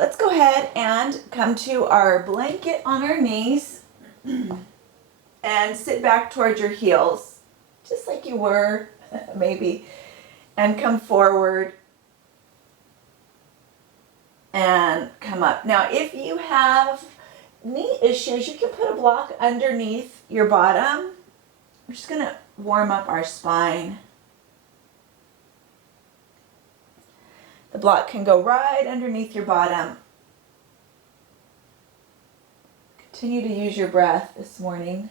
let's go ahead and come to our blanket on our knees and sit back towards your heels, just like you were, maybe, and come forward and come up. Now, if you have knee issues, you can put a block underneath your bottom. We're just going to warm up our spine. The block can go right underneath your bottom. Continue to use your breath this morning.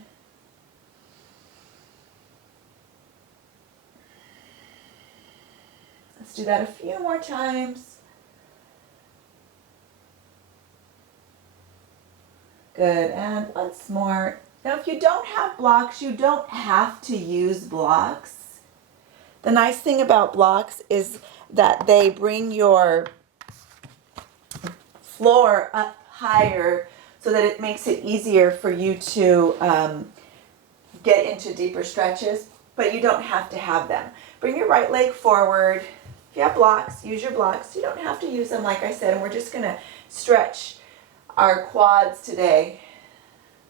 Let's do that a few more times. Good, and once more. Now, if you don't have blocks, you don't have to use blocks. The nice thing about blocks is that they bring your floor up higher so that it makes it easier for you to get into deeper stretches, but you don't have to have them. Bring your right leg forward. If you have blocks, use your blocks. You don't have to use them, like I said, and we're just going to stretch our quads today.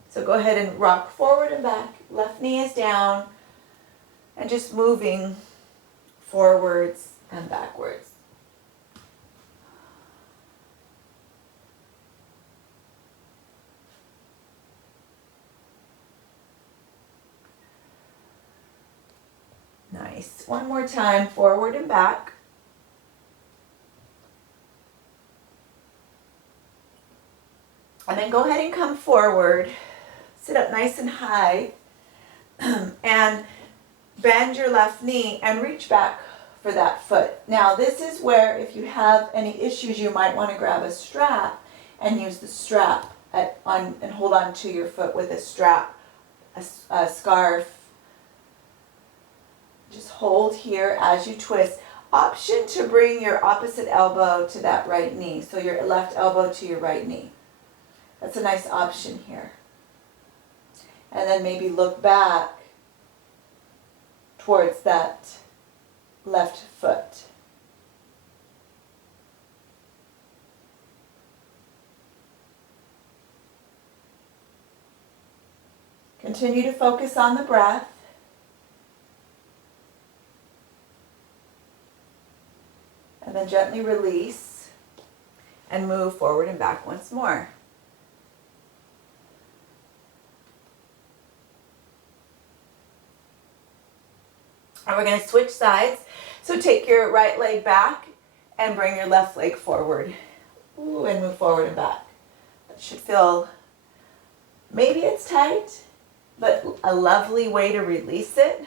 So go ahead and rock forward and back. Left knee is down, and just moving forwards and backwards. Nice. One more time, forward and back. And then go ahead and come forward. Sit up nice and high. And bend your left knee and reach back for that foot. Now, this is where, if you have any issues, you might want to grab a strap and use the strap and hold on to your foot with a strap, a scarf. Just hold here as you twist. Option to bring your opposite elbow to that right knee. So your left elbow to your right knee. That's a nice option here. And then maybe look back towards that left foot. Continue to focus on the breath. And then gently release and move forward and back once more. And we're going to switch sides. So take your right leg back and bring your left leg forward. Ooh, and move forward and back. That should feel, maybe it's tight, but a lovely way to release it.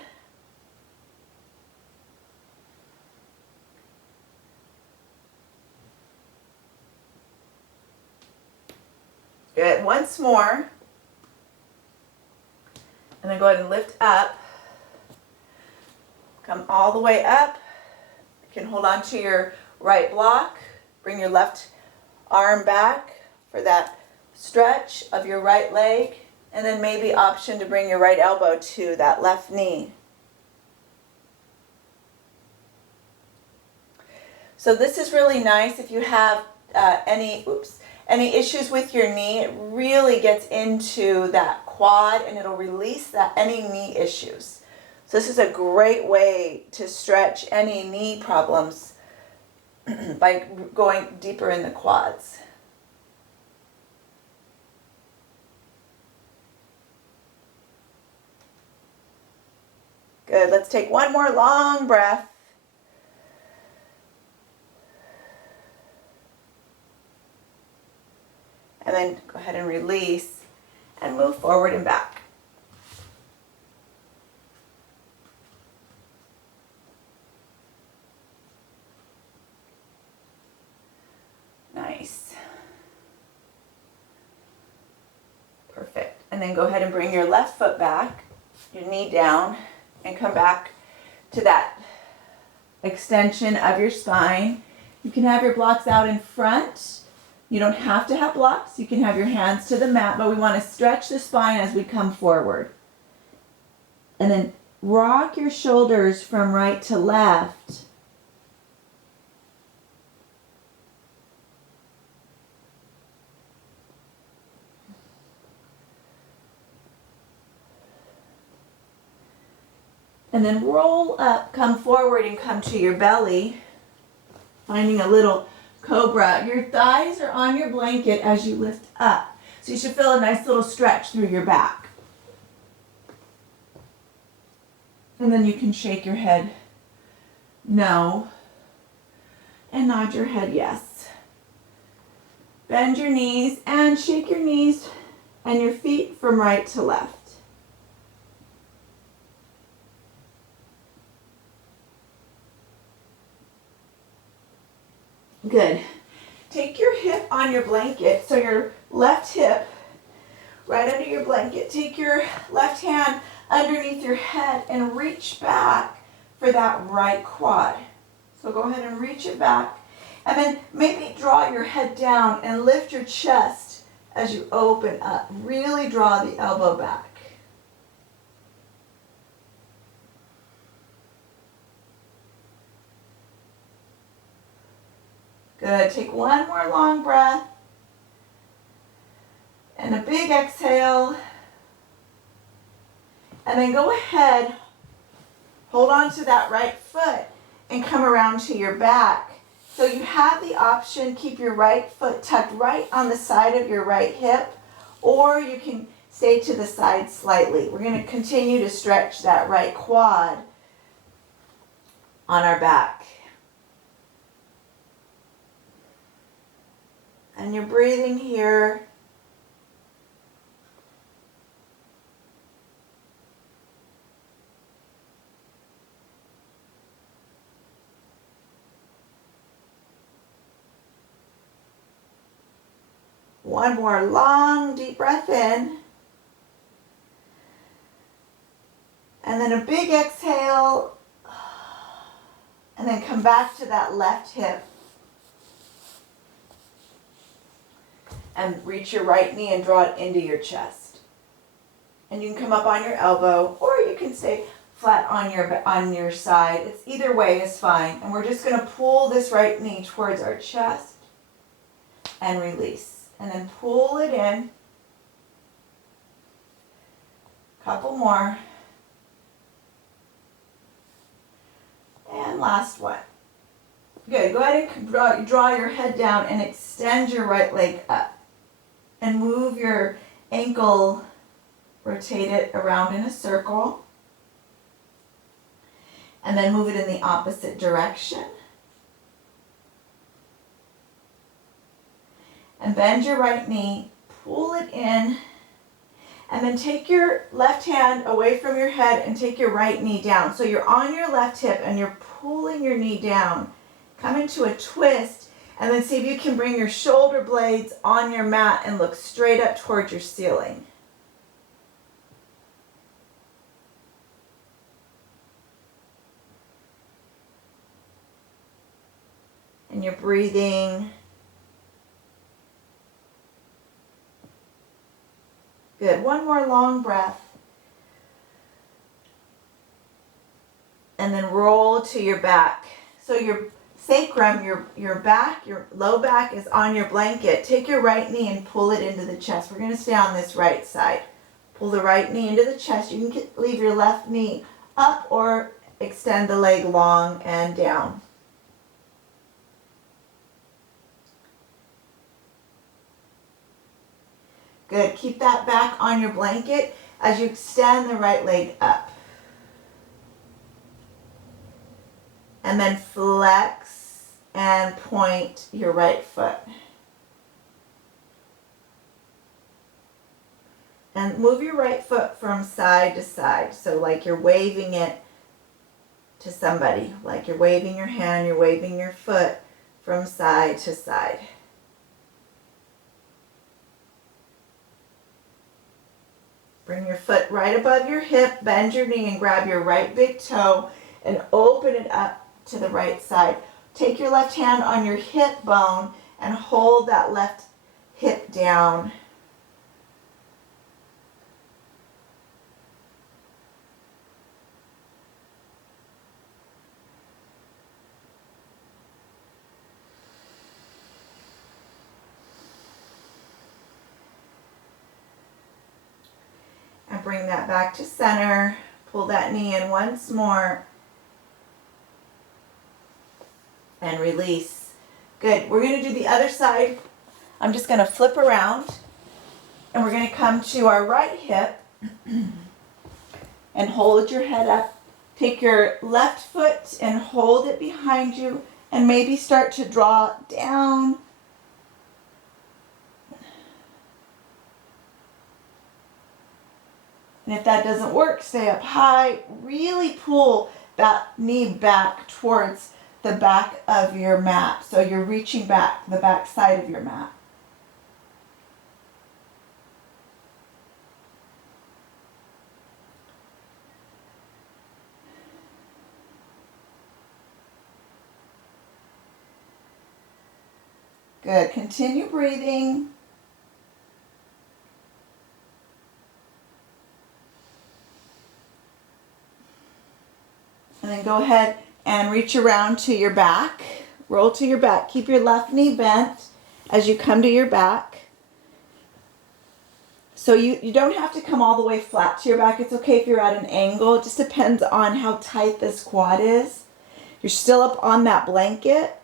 Good. Once more. And then go ahead and lift up. Come all the way up. You can hold on to your right block. Bring your left arm back for that stretch of your right leg. And then maybe option to bring your right elbow to that left knee. So this is really nice if you have any issues with your knee. It really gets into that quad and it'll release any knee issues. So this is a great way to stretch any knee problems by going deeper in the quads. Good. Let's take one more long breath. And then go ahead and release and move forward and back. Nice. Perfect. And then go ahead and bring your left foot back, your knee down, and come back to that extension of your spine. You can have your blocks out in front. You don't have to have blocks. You can have your hands to the mat, but we want to stretch the spine as we come forward. And then rock your shoulders from right to left. And then roll up, come forward and come to your belly, finding a little cobra. Your thighs are on your blanket as you lift up. So you should feel a nice little stretch through your back. And then you can shake your head no and nod your head yes. Bend your knees and shake your knees and your feet from right to left. Good. Take your hip on your blanket, so your left hip right under your blanket. Take your left hand underneath your head and reach back for that right quad. So go ahead and reach it back. And then maybe draw your head down and lift your chest as you open up. Really draw the elbow back. Good. Take one more long breath. And a big exhale. And then go ahead, hold on to that right foot and come around to your back. So you have the option, keep your right foot tucked right on the side of your right hip, or you can stay to the side slightly. We're going to continue to stretch that right quad on our back. And you're breathing here. One more long, deep breath in. And then a big exhale. And then come back to that left hip. And reach your right knee and draw it into your chest. And you can come up on your elbow, or you can stay flat on your side. It's either way is fine. And we're just going to pull this right knee towards our chest and release. And then pull it in. Couple more. And last one. Good. Go ahead and draw your head down and extend your right leg up. And move your ankle, rotate it around in a circle. And then move it in the opposite direction. And bend your right knee, pull it in, and then take your left hand away from your head and take your right knee down. So you're on your left hip and you're pulling your knee down. Come into a twist, and then see if you can bring your shoulder blades on your mat and look straight up towards your ceiling. And you're breathing. Good. One more long breath. And then roll to your back. So your sacrum, your back, your low back is on your blanket. Take your right knee and pull it into the chest. We're going to stay on this right side. Pull the right knee into the chest. You can leave your left knee up or extend the leg long and down. Good. Keep that back on your blanket as you extend the right leg up. And then flex and point your right foot. And move your right foot from side to side. So like you're waving it to somebody. Like you're waving your hand, you're waving your foot from side to side. Bring your foot right above your hip, bend your knee and grab your right big toe and open it up to the right side. Take your left hand on your hip bone and hold that left hip down. And bring that back to center. Pull that knee in once more. And release. Good. We're going to do the other side. I'm just going to flip around. And we're going to come to our right hip. And hold your head up. Take your left foot and hold it behind you. And maybe start to draw down. And if that doesn't work, stay up high. Really pull that knee back towards the back of your mat. So you're reaching back, the back side of your mat. Good. Continue breathing. And then go ahead and reach around to your back. Roll to your back. Keep your left knee bent as you come to your back. So you don't have to come all the way flat to your back. It's okay if you're at an angle. It just depends on how tight this quad is. You're still up on that blanket.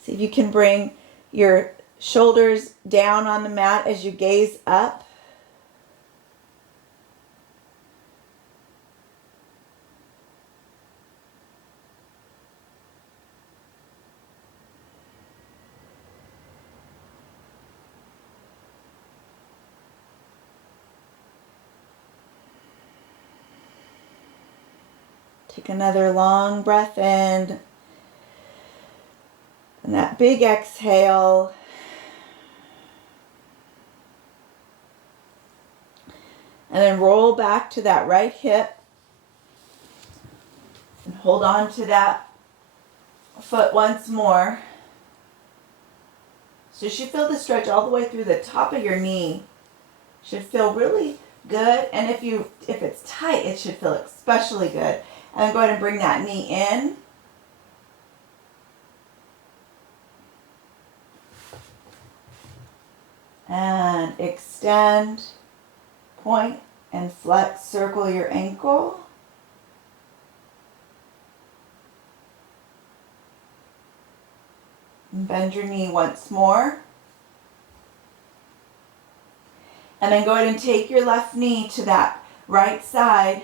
See if you can bring your shoulders down on the mat as you gaze up. Take another long breath in. And that big exhale. And then roll back to that right hip. And hold on to that foot once more. So you should feel the stretch all the way through the top of your knee. Should feel really good. And if it's tight, it should feel especially good. And then go ahead and bring that knee in. And extend, point, and flex, circle your ankle. And bend your knee once more. And then go ahead and take your left knee to that right side.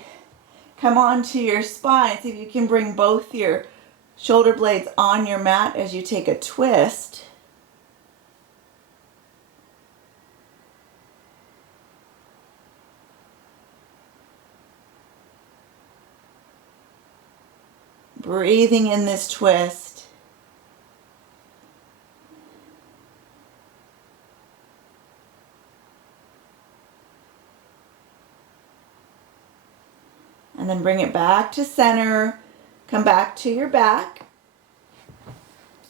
Come onto your spine. See if you can bring both your shoulder blades on your mat as you take a twist. Breathing in this twist. And then bring it back to center. Come back to your back.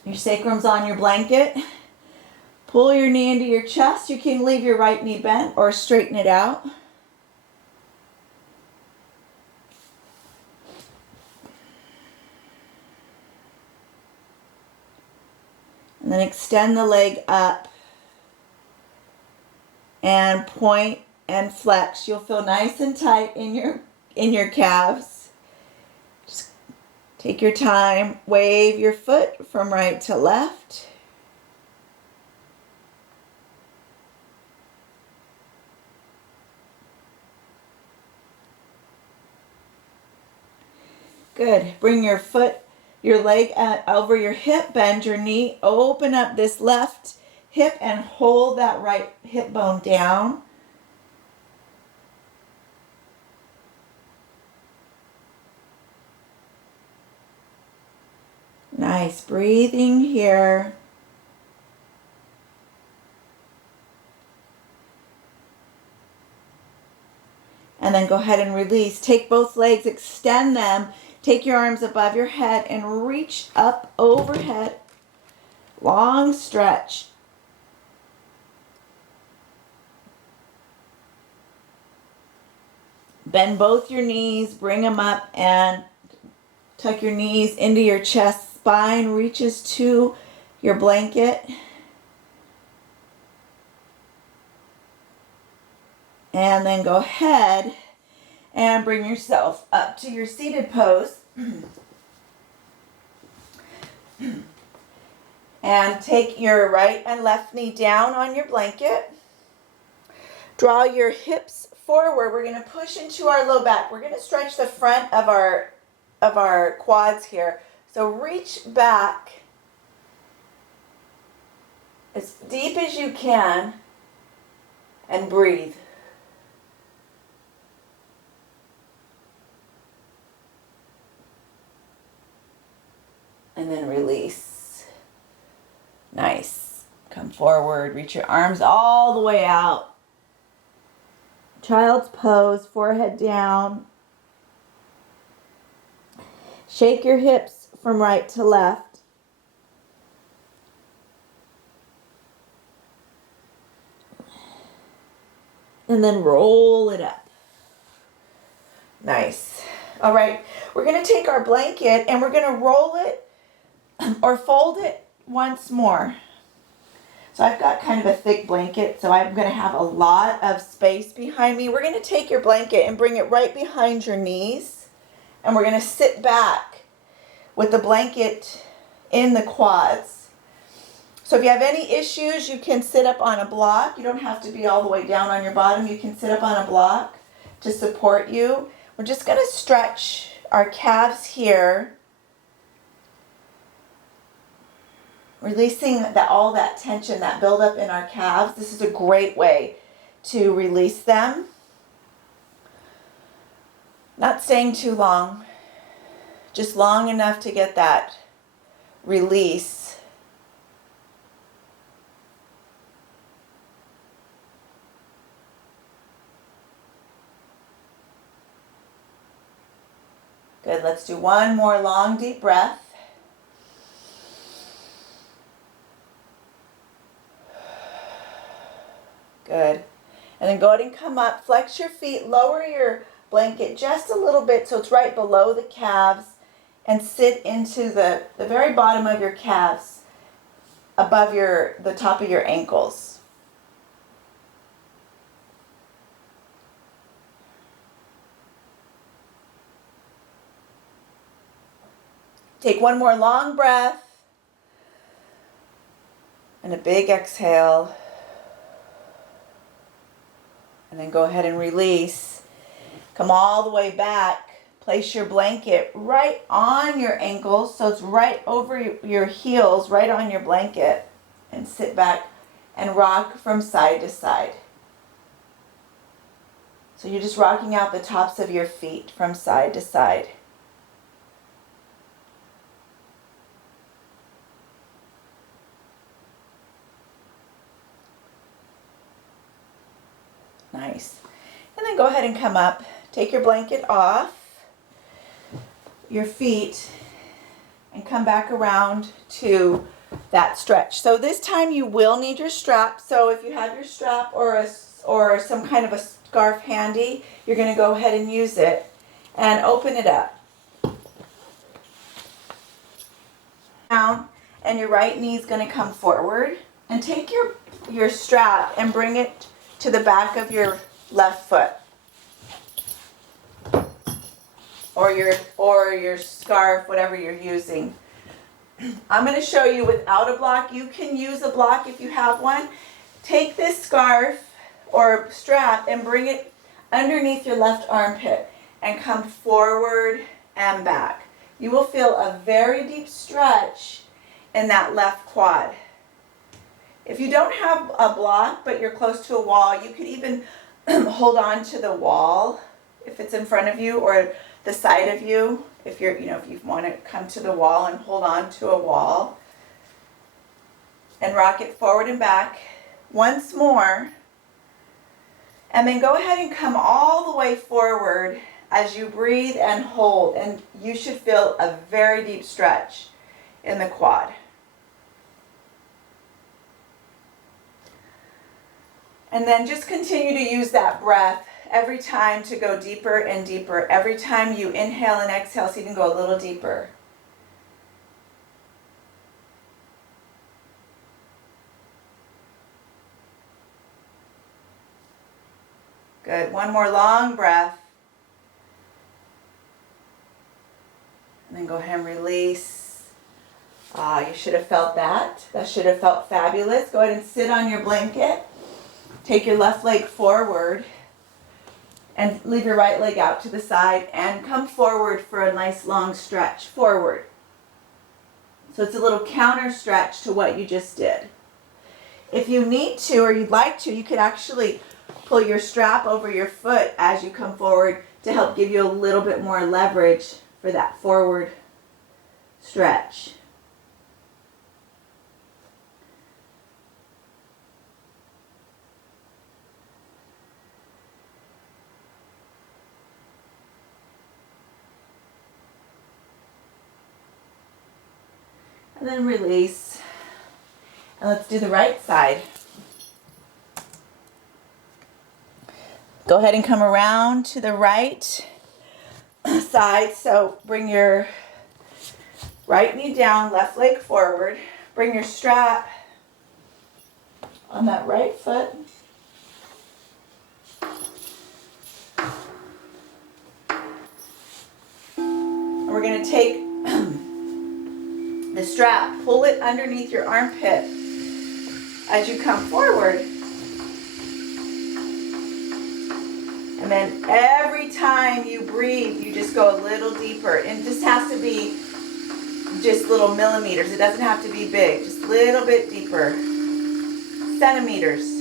Your sacrum's on your blanket. Pull your knee into your chest. You can leave your right knee bent or straighten it out. And then extend the leg up and point and flex. You'll feel nice and tight in your calves. Just take your time. Wave your foot from right to left. Good. Bring your leg over your hip, bend your knee, open up this left hip and hold that right hip bone down. Nice. Breathing here. And then go ahead and release. Take both legs, extend them. Take your arms above your head and reach up overhead. Long stretch. Bend both your knees, bring them up and tuck your knees into your chest. Spine reaches to your blanket. And then go ahead and bring yourself up to your seated pose. And take your right and left knee down on your blanket. Draw your hips forward. We're going to push into our low back. We're going to stretch the front of our quads here. So reach back as deep as you can and breathe. And then release. Nice. Come forward. Reach your arms all the way out. Child's pose, forehead down. Shake your hips from right to left. And then roll it up. Nice. All right, we're going to take our blanket and we're going to roll it or fold it once more. So I've got kind of a thick blanket, so I'm going to have a lot of space behind me. We're going to take your blanket and bring it right behind your knees, and we're going to sit back with the blanket in the quads. So if you have any issues, you can sit up on a block. You don't have to be all the way down on your bottom. You can sit up on a block to support you. We're just going to stretch our calves here, releasing all that tension, that buildup in our calves. This is a great way to release them. Not staying too long, just long enough to get that release. Good, let's do one more long, deep breath. Good. And then go ahead and come up, flex your feet, lower your blanket just a little bit so it's right below the calves, and sit into the very bottom of your calves, above the top of your ankles. Take one more long breath and a big exhale. And then go ahead and release. Come all the way back. Place your blanket right on your ankles, so it's right over your heels, right on your blanket. And sit back and rock from side to side. So you're just rocking out the tops of your feet from side to side. Nice. And then go ahead and come up. Take your blanket off your feet and come back around to that stretch. So this time you will need your strap. So if you have your strap or some kind of a scarf handy, you're going to go ahead and use it and open it up. Down, and your right knee is going to come forward, and take your strap and bring it to the back of your left foot, or your scarf, whatever you're using. I'm going to show you without a block. You can use a block if you have one. Take this scarf or strap and bring it underneath your left armpit and come forward and back. You will feel a very deep stretch in that left quad. If you don't have a block but you're close to a wall, you could even hold on to the wall if it's in front of you, or the side of you, if you want to come to the wall and hold on to a wall. And rock it forward and back once more. And then go ahead and come all the way forward as you breathe and hold. And you should feel a very deep stretch in the quad. And then just continue to use that breath every time to go deeper and deeper. Every time you inhale and exhale, so you can go a little deeper. Good. One more long breath. And then go ahead and release. You should have felt that. That should have felt fabulous. Go ahead and sit on your blanket. Take your left leg forward and leave your right leg out to the side and come forward for a nice long stretch forward. So it's a little counter stretch to what you just did. If you need to or you'd like to, you could actually pull your strap over your foot as you come forward to help give you a little bit more leverage for that forward stretch. And then release. And let's do the right side. Go ahead and come around to the right side. So bring your right knee down, left leg forward. Bring your strap on that right foot. And we're going to take the strap, pull it underneath your armpit as you come forward. And then every time you breathe, you just go a little deeper. And this has to be just little millimeters. It doesn't have to be big. Just a little bit deeper. Centimeters.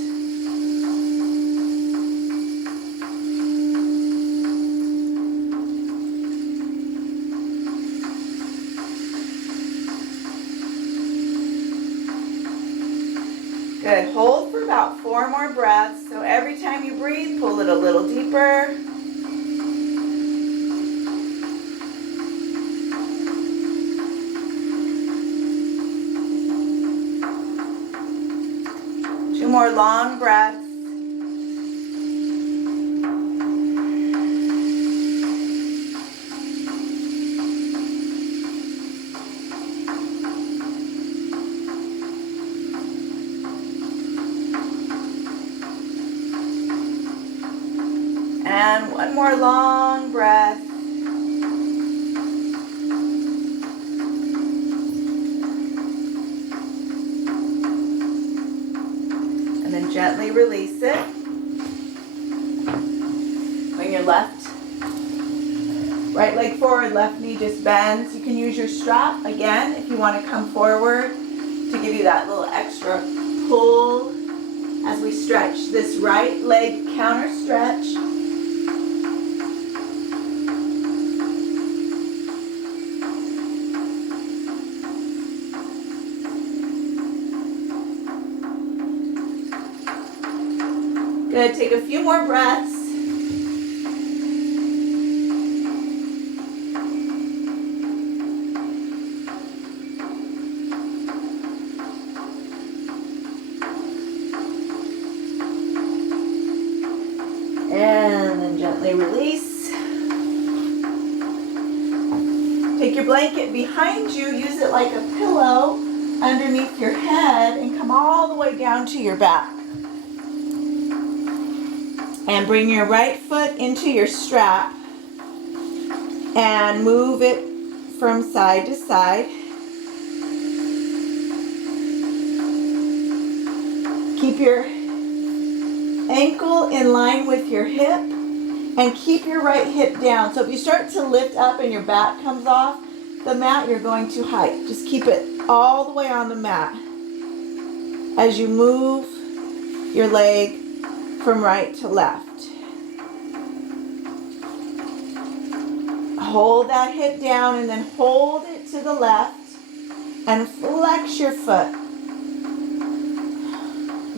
Good. Hold for about 4 more breaths. So every time you breathe, pull it a little deeper. Two more long breaths. And one more long breath. And then gently release it. Bring your right leg forward, left knee just bends. You can use your strap again if you want to come forward to give you that little extra pull as we stretch this right leg counter stretch. Good. Take a few more breaths. And then gently release. Take your blanket behind you. Use it like a pillow underneath your head and come all the way down to your back. And bring your right foot into your strap and move it from side to side. Keep your ankle in line with your hip and keep your right hip down. So if you start to lift up and your back comes off the mat, you're going too high. Just keep it all the way on the mat as you move your leg from right to left. Hold that hip down and then hold it to the left and flex your foot.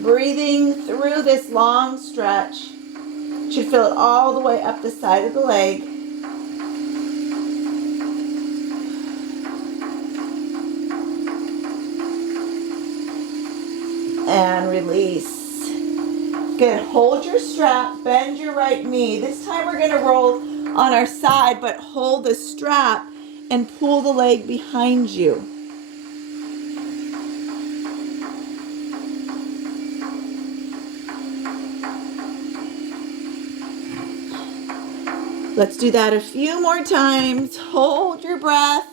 Breathing through this long stretch. Should feel it all the way up the side of the leg. And release. Good. Hold your strap, bend your right knee. This time we're going to roll on our side, but hold the strap and pull the leg behind you. Let's do that a few more times. Hold your breath.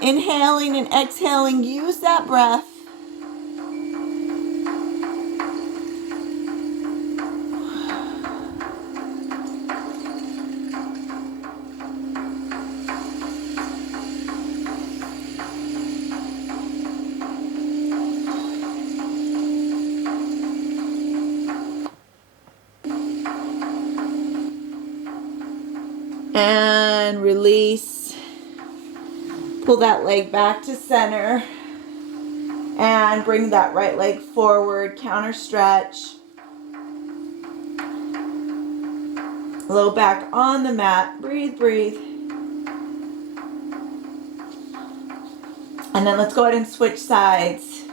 Inhaling and exhaling. Use that breath. And release. Pull that leg back to center. And bring that right leg forward. Counter stretch. Low back on the mat. Breathe, breathe. And then let's go ahead and switch sides.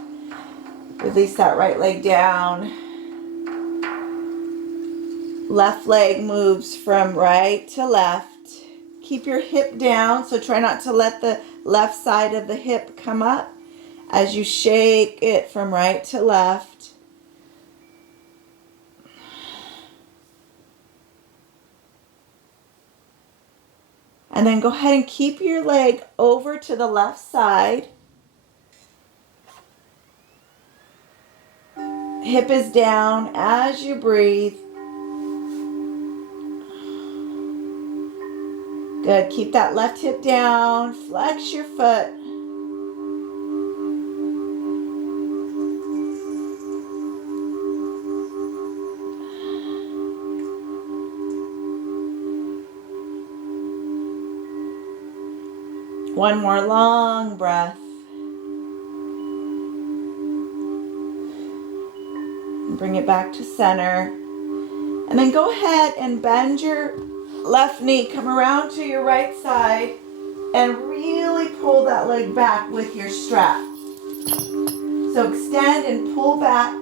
Release that right leg down. Left leg moves from right to left. Keep your hip down, so try not to let the left side of the hip come up as you shake it from right to left. And then go ahead and keep your leg over to the left side. Hip is down as you breathe. Good. Keep that left hip down. Flex your foot. One more long breath. And bring it back to center. And then go ahead and bend your left knee. Come around to your right side and really pull that leg back with your strap. So extend and pull back.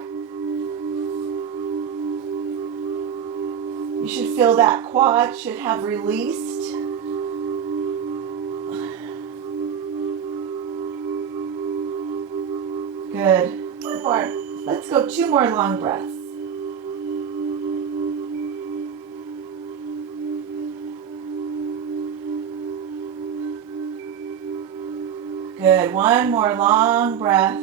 You should feel that quad should have released. Good. One more. Let's go 2 more long breaths. Good. One more long breath.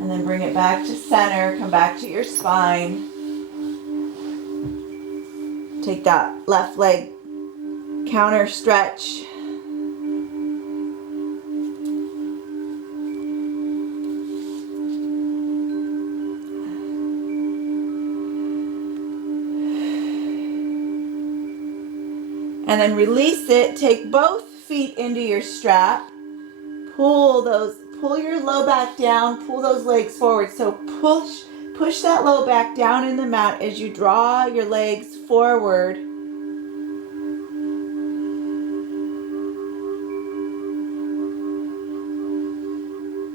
And then bring it back to center. Come back to your spine. Take that left leg counter stretch. And then release it. Take both feet into your strap. Pull your low back down. Pull those legs forward. So push that low back down in the mat as you draw your legs forward.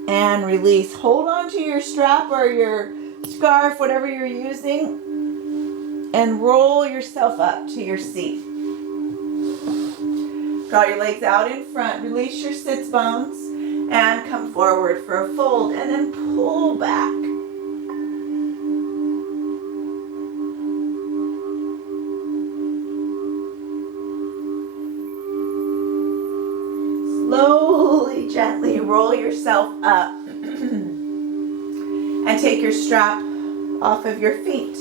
And release. Hold on to your strap or your scarf, whatever you're using, and roll yourself up to your seat. Draw your legs out in front. Release your sits bones and come forward for a fold and then pull back. Slowly, gently roll yourself up and take your strap off of your feet.